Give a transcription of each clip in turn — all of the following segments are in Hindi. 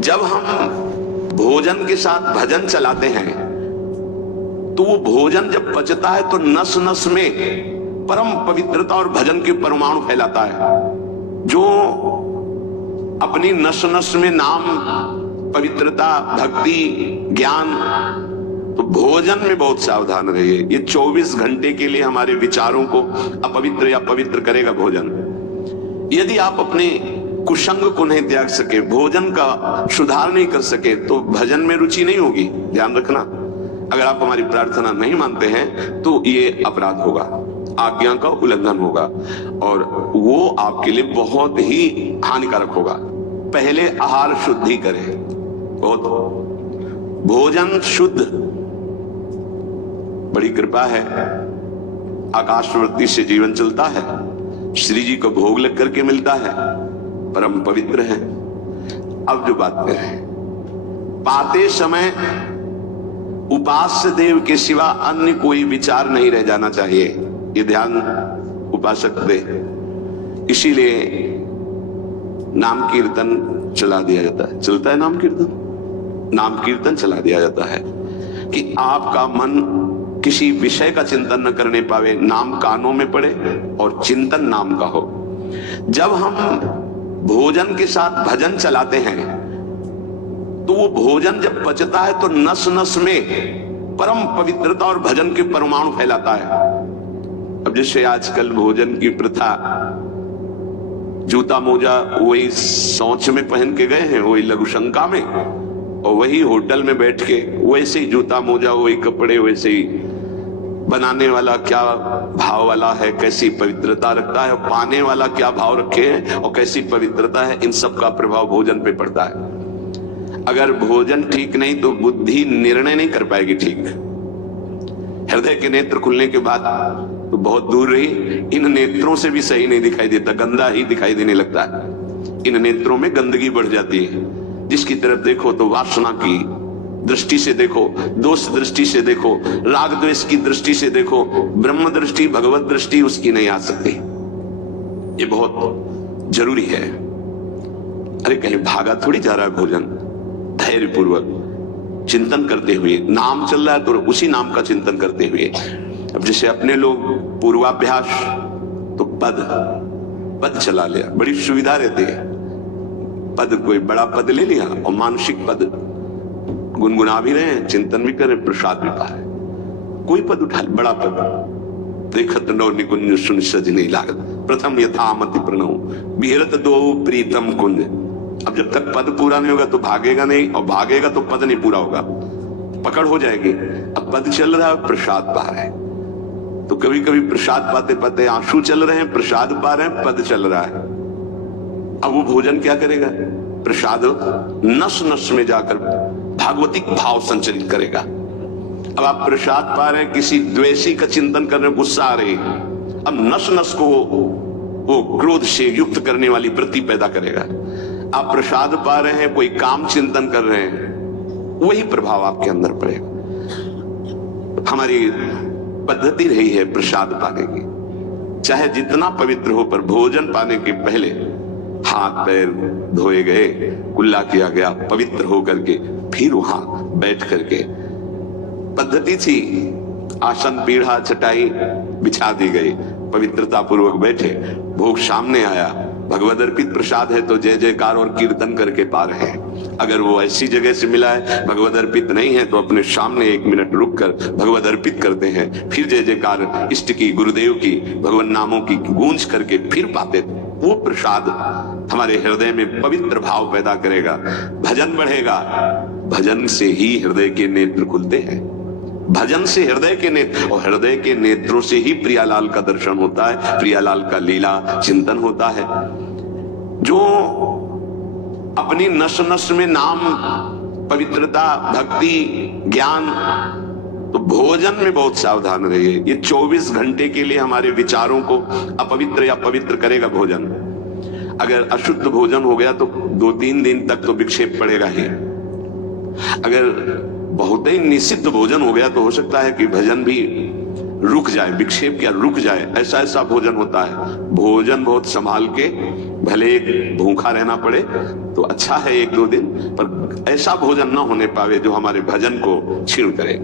जब हम भोजन के साथ भजन चलाते हैं तो वो भोजन जब पचता है तो नस नस में परम पवित्रता और भजन के परमाणु फैलाता है। जो अपनी नस नस में नाम, पवित्रता, भक्ति, ज्ञान, तो भोजन में बहुत सावधान रहिए। ये 24 घंटे के लिए हमारे विचारों को अपवित्र या पवित्र करेगा भोजन। यदि आप अपने कुसंग को नहीं त्याग सके, भोजन का सुधार नहीं कर सके, तो भजन में रुचि नहीं होगी। ध्यान रखना, अगर आप हमारी प्रार्थना नहीं मानते हैं तो ये अपराध होगा, आज्ञा का उल्लंघन होगा और वो आपके लिए बहुत ही हानिकारक होगा। पहले आहार शुद्धि करें, बहुत भोजन शुद्ध। बड़ी कृपा है, आकाशवर्ती से जीवन चलता है, श्री जी को भोग लग करके मिलता है, परम पवित्र है। अब जो बात करें, पाते समय उपास्य देव के सिवा अन्य कोई विचार नहीं रह जाना चाहिए। ये ध्यान उपासक दे। इसीलिए नाम कीर्तन चला दिया जाता है। चलता है नाम कीर्तन, नाम कीर्तन चला दिया जाता है कि आपका मन किसी विषय का चिंतन न करने पावे, नाम कानों में पड़े और चिंतन नाम का हो। जब हम भोजन के साथ भजन चलाते हैं तो वो भोजन जब पचता है तो नस नस में परम पवित्रता और भजन के परमाणु फैलाता है। अब जैसे आजकल भोजन की प्रथा, जूता मोजा वही सोच में पहन के गए हैं, वही लघुशंका में, और वही होटल में बैठ के वैसे ही जूता मोजा, वही कपड़े, वैसे ही बनाने वाला क्या भाव वाला है, कैसी पवित्रता रखता है, पाने वाला क्या भाव रखे है और कैसी पवित्रता है, इन सब का प्रभाव भोजन पे पड़ता है। अगर भोजन ठीक नहीं तो बुद्धि निर्णय नहीं कर पाएगी ठीक। हृदय के नेत्र खुलने के बाद तो बहुत दूर रही, इन नेत्रों से भी सही नहीं दिखाई देता, गंदा ही दिखाई देने लगता है। इन नेत्रों में गंदगी बढ़ जाती है। जिसकी तरफ देखो तो वासना की दृष्टि से देखो, दोष दृष्टि से देखो, राग द्वेष की दृष्टि से देखो, ब्रह्म दृष्टि, भगवत दृष्टि उसकी नहीं आ सकती। ये बहुत जरूरी है। अरे कहीं भागा थोड़ी जा रहा है भोजन, धैर्य पूर्वक चिंतन करते हुए, नाम चल रहा है तो उसी नाम का चिंतन करते हुए। अब जैसे अपने लोग पूर्वाभ्यास तो पद चला लिया, बड़ी सुविधा रहती है। पद, कोई बड़ा पद ले लिया और मानसिक पद गुनगुना भी रहे, चिंतन भी करें, प्रसाद भी पा रहे। कोई पद उठा, बड़ा पद, देखत नो निकुंज सुन सजनी लागत, प्रथम यथामति प्रणव विहरत दो प्रीतम कुंज। अब जब तक पद पूरा नहीं होगा तो भागेगा नहीं, और भागेगा तो पद नहीं पूरा होगा, पकड़ हो जाएगी। अब पद चल रहा है, प्रसाद पा रहे हैं, तो कभी कभी प्रसाद पाते पाते आंसू चल रहे हैं, प्रसाद पा रहे हैं, पद चल रहा है। अब वो भोजन क्या करेगा? प्रसाद नस नस में जाकर भागवतिक भाव संचरित करेगा। अब आप प्रसाद पा रहे हैं, किसी द्वेषी का चिंतन कर रहे हैं, गुस्सा आ रही, अब नस नस को वो क्रोध से युक्त करने वाली वृत्ति पैदा करेगा। आप प्रसाद पा रहे हैं, कोई काम चिंतन कर रहे हैं, वही प्रभाव आपके अंदर पड़ेगा। हमारी पद्धति रही है प्रसाद पाने की, चाहे जितना पवित्र हो, पर भोजन पाने के पहले हाथ पैर धोए गए, कुल्ला किया गया पवित्र होकर के, फिर वहां बैठ करके पद्धति थी, आसन पीढ़ा चटाई बिछा दी गई, पवित्रता पूर्वक बैठे, भोग सामने आया, भगवद अर्पित प्रसाद है तो जय जयकार और कीर्तन करके पा रहे हैं। अगर वो ऐसी जगह से मिला है, भगवद अर्पित नहीं है, तो अपने सामने 1 मिनट रुक कर भगवद अर्पित करते हैं, फिर जय जयकार इष्ट की, गुरुदेव की, भगवान नामों की गूंज करके फिर पाते। वो प्रसाद हमारे हृदय में पवित्र भाव पैदा करेगा, भजन बढ़ेगा। भजन से ही हृदय के नेत्र खुलते हैं, भजन से हृदय के नेत्र, और हृदय के नेत्रों से ही प्रियालाल का दर्शन होता है, प्रियालाल का लीला चिंतन होता है। जो अपनी नस नस में नाम, पवित्रता, भक्ति, ज्ञान, तो भोजन में बहुत सावधान रहिए। ये 24 घंटे के लिए हमारे विचारों को अपवित्र या पवित्र करेगा भोजन। अगर अशुद्ध भोजन हो गया तो 2-3 दिन तक तो विक्षेप पड़ेगा ही। अगर बहुत ही निषिद्ध भोजन हो गया तो हो सकता है कि भजन भी रुक जाए, विक्षेप क्या रुक जाए, ऐसा ऐसा भोजन होता है। भोजन बहुत संभाल के भले एक भूखा रहना पड़े तो अच्छा है 1-2 दिन, पर ऐसा भोजन न होने पावे जो हमारे भजन को छीण करे।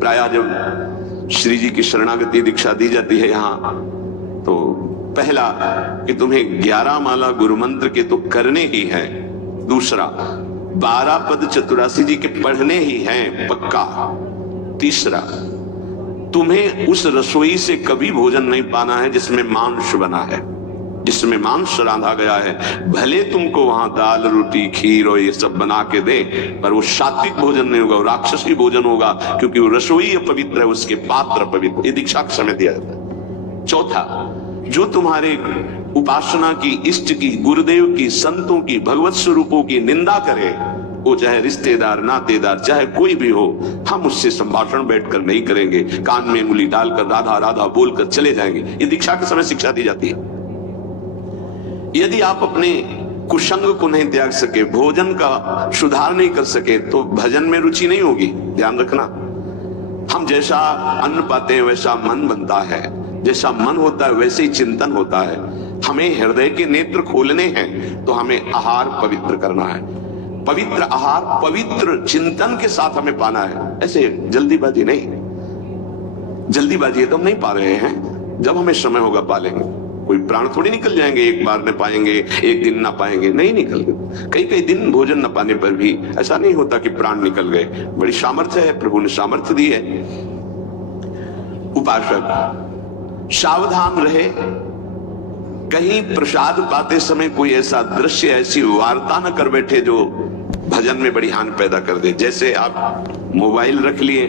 प्रायः जब श्री जी की शरणागति दीक्षा दी जाती है यहाँ, तो पहला कि तुम्हें 11 माला गुरु मंत्र के तो करने ही है, दूसरा 12 पद चतुरासी जी के पढ़ने ही हैं पक्का, तीसरा तुम्हें उस रसोई से कभी भोजन नहीं पाना है जिसमें मांस बना है, जिसमें मांस रांधा गया है। भले तुमको वहां दाल रोटी खीर और ये सब बना के दे, पर वो सात्विक भोजन नहीं होगा, वो राक्षसी भोजन होगा, क्योंकि वो रसोई अपवित्र है, उसके पात्र पवित्र। ये दीक्षा के समय दिया जाता है। चौथा, जो तुम्हारे उपासना की, इष्ट की, गुरुदेव की, संतों की, भगवत स्वरूपों की निंदा करे, वो चाहे रिश्तेदार, नातेदार, चाहे कोई भी हो, हम उससे संभाषण बैठकर नहीं करेंगे, कान में उंगली डालकर राधा राधा बोलकर चले जाएंगे। ये दीक्षा के समय शिक्षा दी जाती है। यदि आप अपने कुसंग को नहीं त्याग सके, भोजन का सुधार नहीं कर सके, तो भजन में रुचि नहीं होगी। ध्यान रखना, हम जैसा अन्न पाते हैं वैसा मन बनता है, जैसा मन होता है वैसे ही चिंतन होता है। हमें हृदय के नेत्र खोलने हैं तो हमें आहार पवित्र करना है। पवित्र आहार पवित्र चिंतन के साथ हमें पाना है, ऐसे जल्दीबाजी नहीं। जल्दीबाजी तो हम नहीं पा रहे हैं, जब हमें समय होगा पा लेंगे। कोई प्राण थोड़ी निकल जाएंगे एक बार में पाएंगे, एक दिन ना पाएंगे, नहीं निकल गए। कई कई दिन भोजन न पाने पर भी ऐसा नहीं होता कि प्राण निकल गए। बड़ी सामर्थ्य है, प्रभु ने सामर्थ्य दी है। उपासक सावधान रहे, कहीं प्रसाद पाते समय कोई ऐसा दृश्य, ऐसी वार्ता न कर बैठे जो भजन में बड़ी हानि पैदा कर दे। जैसे आप मोबाइल रख लिए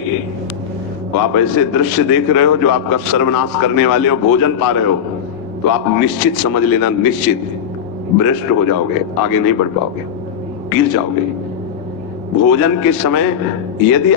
तो आप ऐसे दृश्य देख रहे हो जो आपका सर्वनाश करने वाले हो, भोजन पा रहे हो, तो आप निश्चित समझ लेना, निश्चित भ्रष्ट हो जाओगे, आगे नहीं बढ़ पाओगे, गिर जाओगे। भोजन के समय यदि